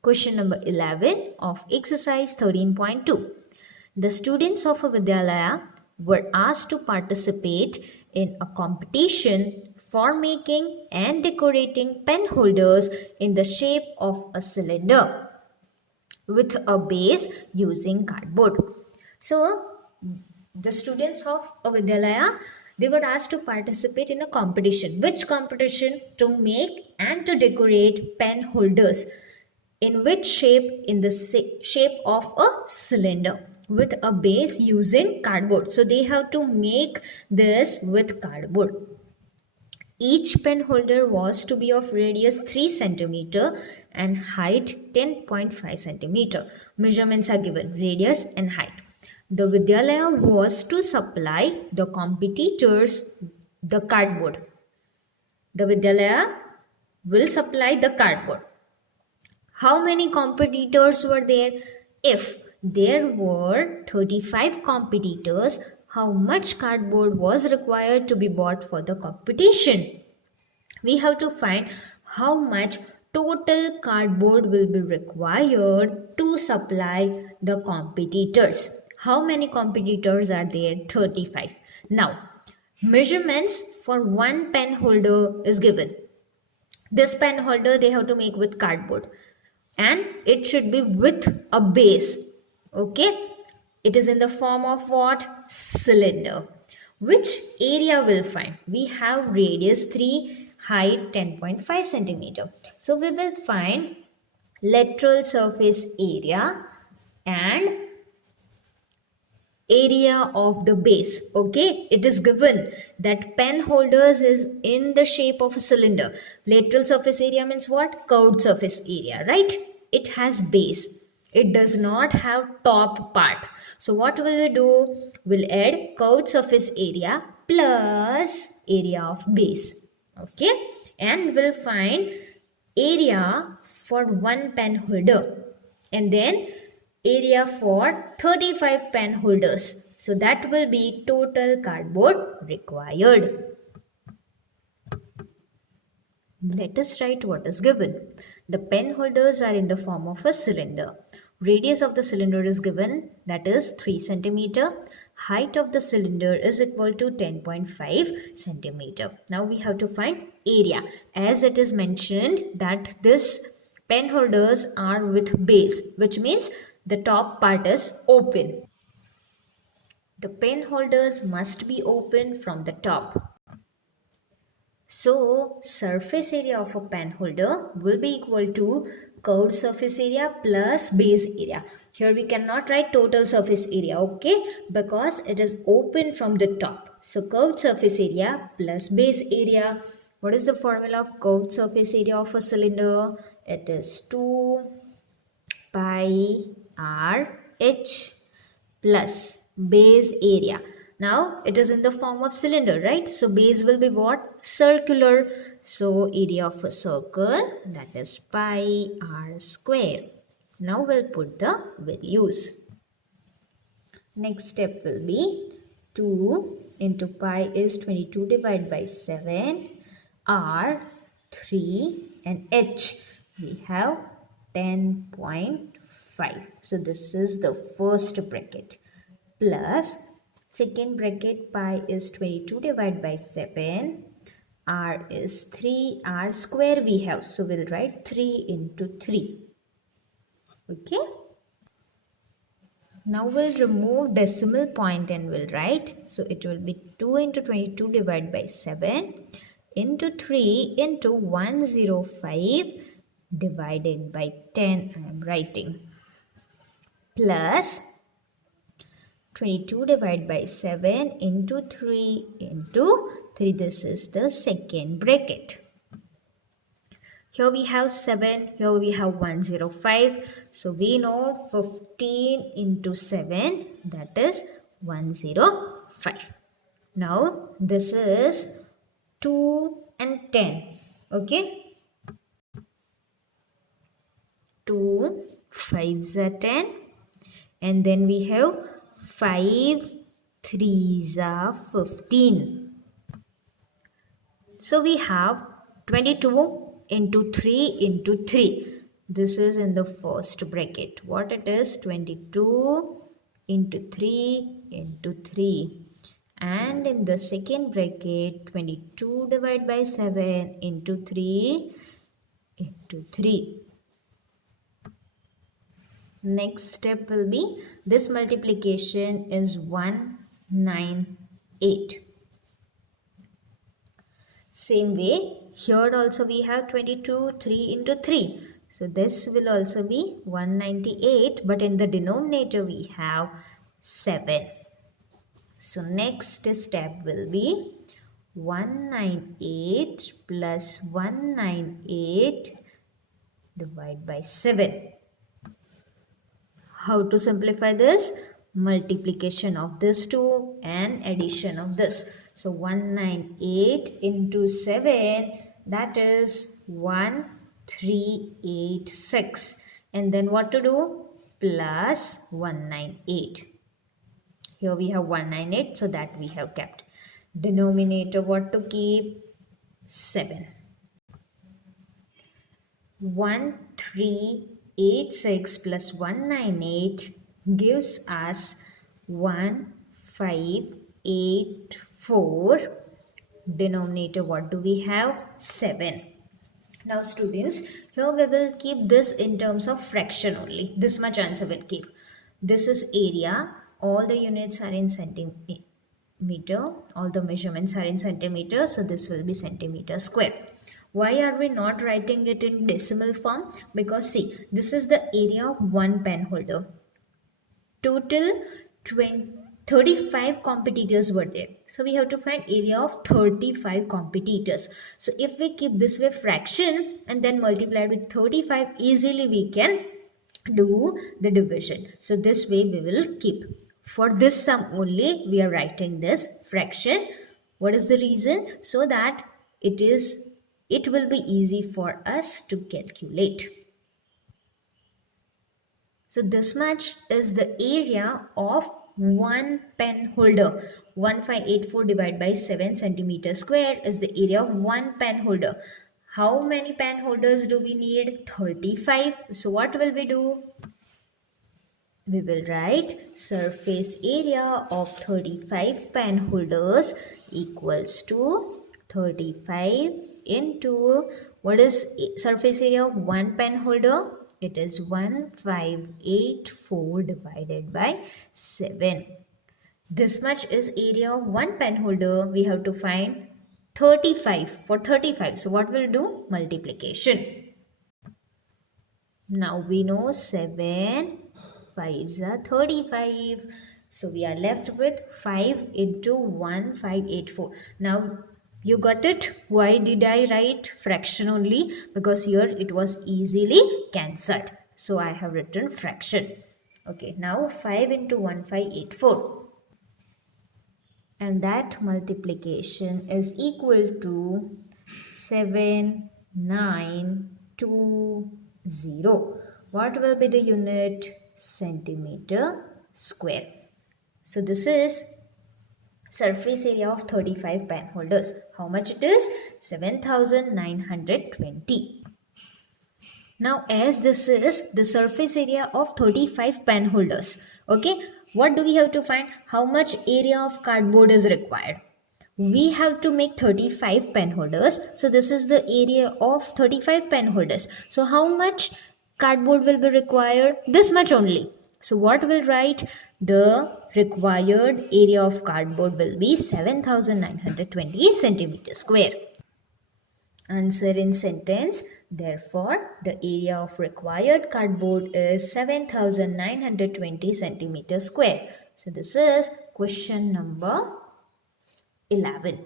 Question number 11 of exercise 13.2. The students of a Vidyalaya were asked to participate in a competition for making and decorating pen holders in the shape of a cylinder with a base using cardboard. So, the students of a Vidyalaya, they were asked to participate in a competition. Which competition? To make and to decorate pen holders. In which shape? In the shape of a cylinder with a base using cardboard. So they have to make this with cardboard. Each pen holder was to be of radius 3 centimeter and height 10.5 centimeter. Measurements are given, radius and height. The Vidyalaya was to supply the competitors the cardboard. The Vidyalaya will supply the cardboard. How many competitors were there? If there were 35 competitors, how much cardboard was required to be bought for the competition? We have to find how much total cardboard will be required to supply the competitors. How many competitors are there? 35. Now, measurements for one pen holder is given. This pen holder they have to make with cardboard and it should be with a base. Okay, it is in the form of what? Cylinder. Which area will find? We have radius 3, height 10.5 centimeter. So we will find lateral surface area and area of the base. Okay, it is given that pen holders is in the shape of a cylinder. Lateral surface area means what? Curved surface area, right? It has base. It does not have top part. So what will we do? We'll add curved surface area plus area of base. Okay, and we'll find area for one pen holder and then area for 35 pen holders. So that will be total cardboard required. Let us write what is given. The pen holders are in the form of a cylinder. Radius of the cylinder is given, that is 3 centimeter. Height of the cylinder is equal to 10.5 centimeter. Now we have to find area. As it is mentioned that this pen holders are with base, which means the top part is open. The pen holders must be open from the top. So, surface area of a pen holder will be equal to curved surface area plus base area. Here we cannot write total surface area, okay? Because it is open from the top. So, curved surface area plus base area. What is the formula of curved surface area of a cylinder? It is 2 pi r h plus base area. Now it is in the form of cylinder, right? So base will be what? Circular. So area of a circle, that is pi r square. Now we'll put the values. Next step will be 2 into pi is 22 divided by 7, r 3 and h we have 10.5. So this is the first bracket plus second bracket pi is 22 divided by 7, r is 3, r square we have. So we'll write 3 into 3. Okay. Now we'll remove decimal point and we'll write. So it will be 2 into 22 divided by 7 into 3 into 105 divided by 10. I am writing plus 22 divided by 7 into 3 into 3. This is the second bracket. Here we have 7, here we have 105. So we know 15 into 7, that is 105. Now this is 2 and 10. Okay. 2 5s are 10 and then we have 5 3s are 15. So we have 22 into 3 into 3. This is in the first bracket. What it is? 22 into 3 into 3. And in the second bracket, 22 divided by 7 into 3 into 3. Next step will be this multiplication is 198. Same way, here also we have 22, 3 into 3. So this will also be 198, but in the denominator we have 7. So next step will be 198 plus 198 divided by 7. How to simplify this? Multiplication of this two and addition of this. So 198 into 7, that is 1386. And then what to do? Plus 198. Here we have 198, so that we have kept. Denominator what to keep? 7. 1386 plus 198 gives us 1584. Denominator what do we have? 7. Now students, here we will keep this in terms of fraction only. This much answer will keep. This is area. All the units are in centimeter. All the measurements are in centimeter. So this will be centimeter square. Why are we not writing it in decimal form? Because see, this is the area of one pen holder. Total 35 competitors were there. So we have to find area of 35 competitors. So if we keep this way fraction and then multiply it with 35, easily we can do the division. So this way we will keep. For this sum only we are writing this fraction. What is the reason? So that it will be easy for us to calculate. So this much is the area of one pen holder. 1584 divided by 7 centimeter square is the area of one pen holder. How many pen holders do we need? 35. So what will we do? We will write surface area of 35 pen holders equals to 35 into, what is surface area of one pen holder? It is 1584 divided by 7. This much is area of one pen holder. We have to find 35 for 35. So what will do? Multiplication. Now we know 7 5s are 35. So we are left with 5 into 1584. Now you got it? Why did I write fraction only? Because here it was easily cancelled. So I have written fraction. Okay, now 5 into 1584. And that multiplication is equal to 7920. What will be the unit? Centimeter square. So this is surface area of 35 pen holders. How much it is? 7920. Now as this is the surface area of 35 pen holders, okay, what do we have to find? How much area of cardboard is required? We have to make 35 pen holders. So this is the area of 35 pen holders. So how much cardboard will be required? This much only. So what will write? The required area of cardboard will be 7920 centimeter square. Answer in sentence. Therefore, the area of required cardboard is 7920 centimeter square. So this is question number 11.